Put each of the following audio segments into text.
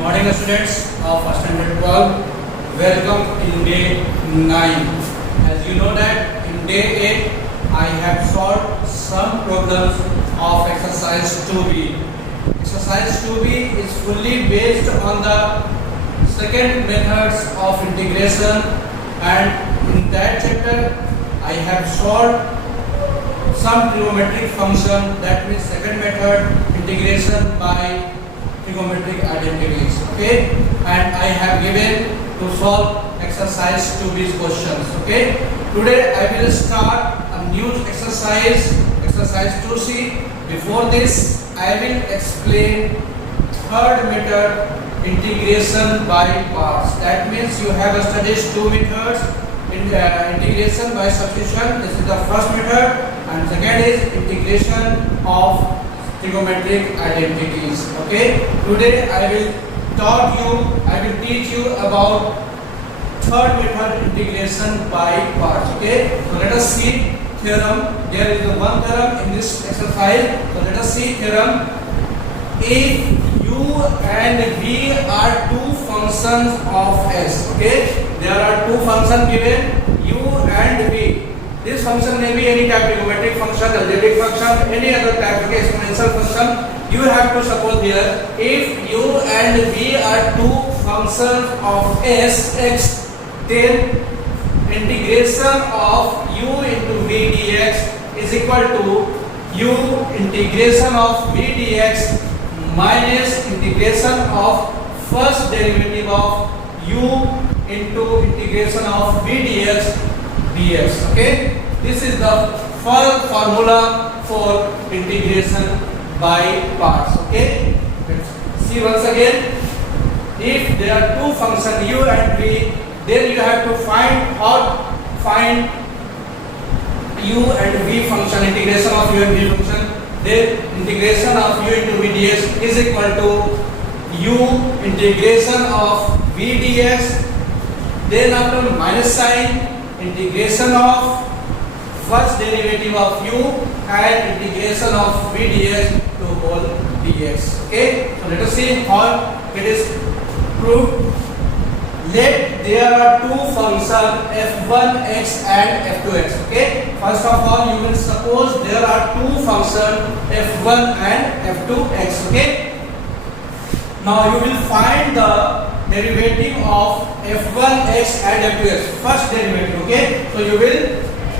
Morning students of first standard 12. Welcome in day 9. As you know that in day 8 I have solved some problems of exercise 2b. Exercise 2b is fully based on the second methods of integration, and in that chapter I have solved some trigonometric function, that means second method integration by trigonometric identities. Okay, and I have given to solve exercise 2b questions. Okay, today I will start a new exercise 2c. Before this I will explain third method, integration by parts. That means you have studied two methods, integration by substitution. This is the first method, and second is integration of trigonometric identities. Okay, today I will teach you about third method, integration by parts. Okay, so let us see theorem. There is one theorem in this exercise. So let us see theorem. If u and v are two functions of s, okay, there are two functions given, u and v. This function may be any type, trigonometric function, algebraic function, any other type, okay, exponential function. You have to suppose here, if u and v are two functions of s, x, then integration of u into v dx is equal to u integration of v dx minus integration of first derivative of u into integration of v dx. Okay, this is the first formula for integration by parts. Okay, let's see once again. If there are two functions u and v, then you have to find u and v function, integration of u and v function. Then integration of u into v dx is equal to u integration of v dx, then after minus sign, integration of first derivative of u and integration of v dx to whole dx. Okay, so let us see how it is proved. Let there are two functions f1x and f2x. Okay, first of all you will suppose there are two functions f1 and f2x. Okay, now you will find the derivative of f1x and f2x, first derivative. Okay, so you will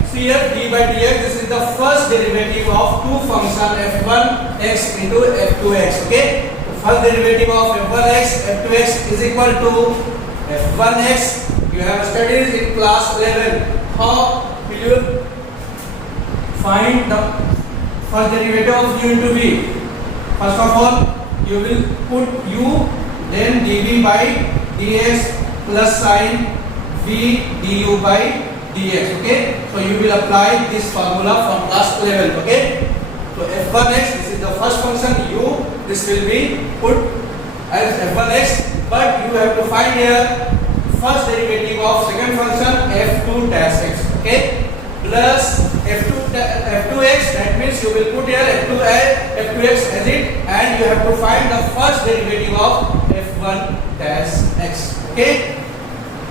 see here d by dx, this is the first derivative of two functions f1x into f2x. Okay, so first derivative of f1x f2x is equal to f1x. You have studied in class 11. How will you find the first derivative of u into v? First of all you will put u, then dv by dx plus sign v du by dx. Okay, so you will apply this formula from class 11. Okay, so f1x, this is the first function u, this will be put as f1x, but you have to find here first derivative of second function f2 dash x. Okay, plus f2x, that means you will put here f2x as it, and you have to find the first derivative of f1 dash x. Okay,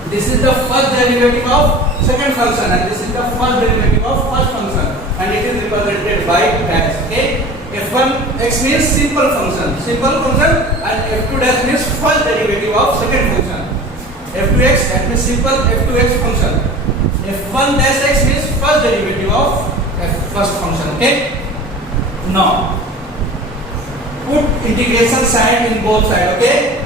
this is the first derivative of second function, and this is the first derivative of first function, and it is represented by dash. Okay, f1x means simple function, and f2 dash means first derivative of second function. f2x, that means simple f2x function. f1 dash x means first derivative of first function. Okay, now put integration sign in both sides. Okay,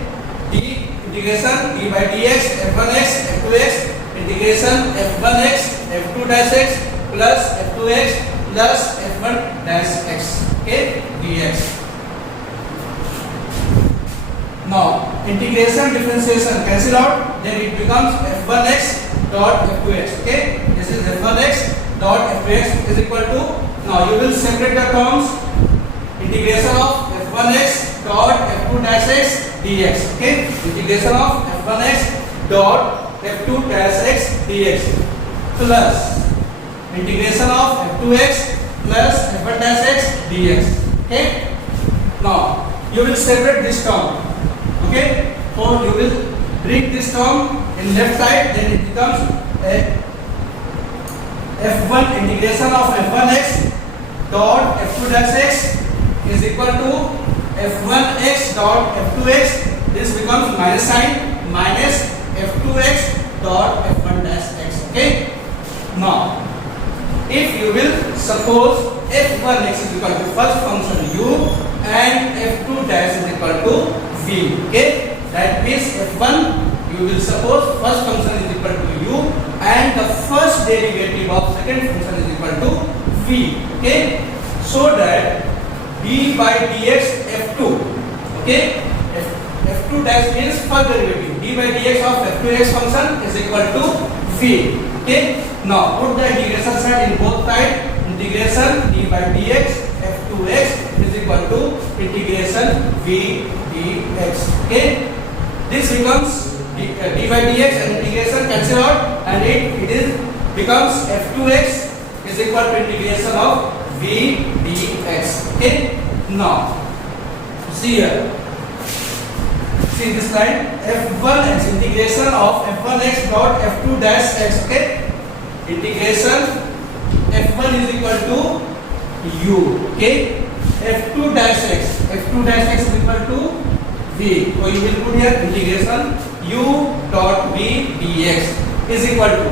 d integration d by dx f1x f2x integration f1x f2 dash x plus f2x plus f1 dash x. Okay, dx. Now integration differentiation cancel out, then it becomes f1x dot f2x. Okay, this is f1x dot f2x is equal to, now you will separate the terms, integration of f1x dot f2 dash x dx. Okay, integration of f1x dot f2 dash x dx plus integration of f2x plus f1 dash x dx. Okay, now you will separate this term. Okay, So you will bring this term in left side, then it becomes f1 integration of f1x dot f2 dash x is equal to f1x dot f2x. This becomes minus sign minus f2x dot f1 dash x. Okay. Now, if you will suppose f1x is equal to first function u and f2 dash is equal to v. Okay. That means f1 you will suppose first function is equal to u and the first derivative of second function is equal to v. Okay. So that d by dx f2. Okay. F2 dash means first derivative. D by dx of f2x function is equal to v. Okay. Now put the integration sign in both sides. Integration d by dx f2x is equal to integration v dx. Okay. This becomes d by dx and integration cancel out, and it is becomes f2x is equal to integration of v dx. Okay. Now see here. See this line, f1x integration of f1x dot f2 dash x. Okay. Integration f1 is equal to u. Okay. f2 dash x is equal to v. So you will put here integration u dot v dx is equal to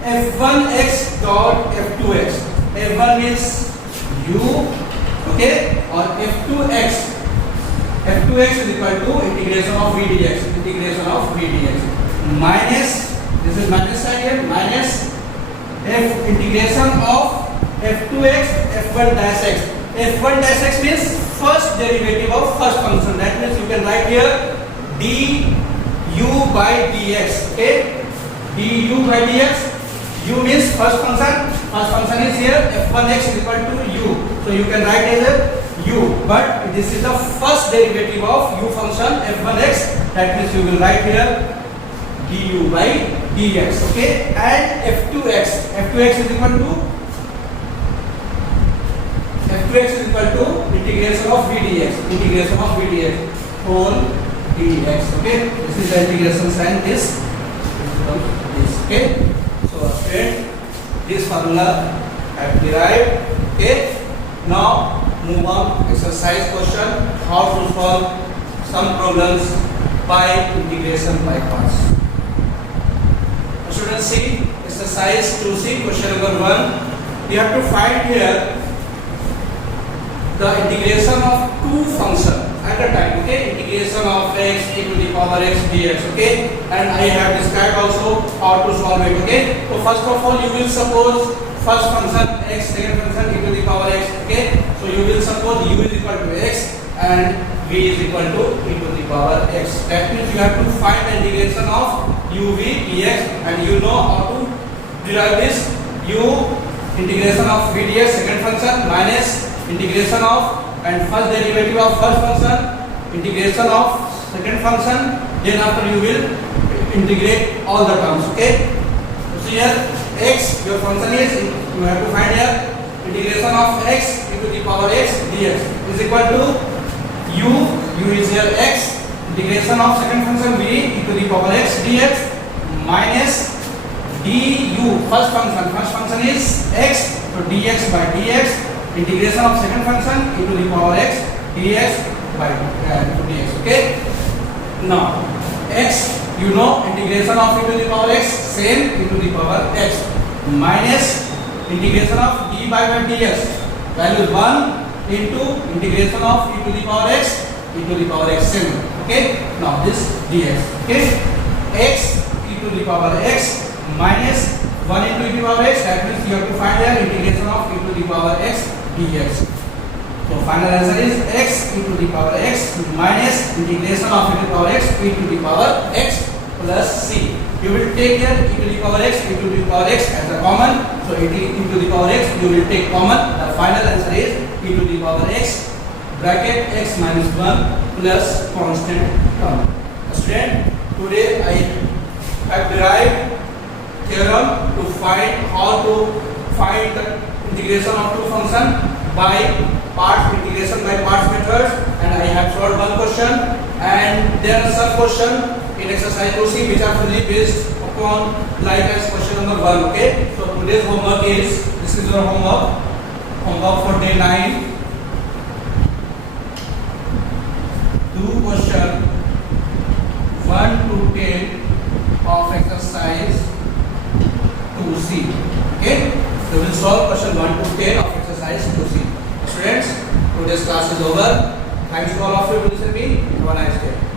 f1x dot f2x. f1 means u. Okay. Or f2x is equal to integration of v dx. Integration of v dx minus, this is minus sign here, minus f integration of f2x f1 dash x. f1 dash x means first derivative of first function. That means you can write here du by dx. Okay. du by dx. u means first function. First function is here f1x is equal to u. So you can write as a u, but this is the first derivative of u function f1x. That means you will write here du by dx. Okay. And f2x is equal to integration of v dx. Integration of v dx whole dx. Okay. This is the integration sign. This. Okay. So student, this formula I have derived. Okay. Now move on exercise question, how to solve some problems by integration by parts. Students, see exercise 2c question number 1. You have to find here the integration of two functions at a time. Okay. Integration of x e to the power x dx. Okay. And I have described also how to solve it. Okay. So first of all you will suppose first function x, second function e to the power x. Okay. So you will suppose u is equal to x and v is equal to e to the power x. That means you have to find the integration of uv dx, and you know how to derive this. U integration of v dx second function minus integration of and first derivative of first function, integration of second function, then after you will integrate all the terms. Okay. So here x, your function is, you have to find here integration of x e to the power x dx is equal to u is here x, integration of second function v e to the power x dx minus du, first function is x, so dx by dx, integration of second function e to the power x dx by dx. Okay. Now x, you know integration of e to the power x, same e to the power x, minus integration of d by dx, value 1 into integration of e to the power x, same. Okay. Now this dx. Okay. X e to the power x minus 1 into e to the power x, that means you have to find the integration of e to the power x dx. So final answer is x e to the power x minus integration of e to the power x e to the power x plus c. You will take here e to the power x, e to the power x as a common. So e to the power x you will take common. The final answer is e to the power x bracket x minus 1 plus constant term. Student, today I have derived theorem to find how to find the integration of two functions by parts, integration by parts methods, and I have solved one question, and there are some question in exercise 2C which are fully based upon like as question number 1. Okay, so today's homework is, this is your homework for day 9. Do question 1 to 10 of exercise 2C. Okay, so we will solve question 1 to 10 of exercise 2C. Students, today's class is over. Thanks to all of you to listen me. Have a nice day.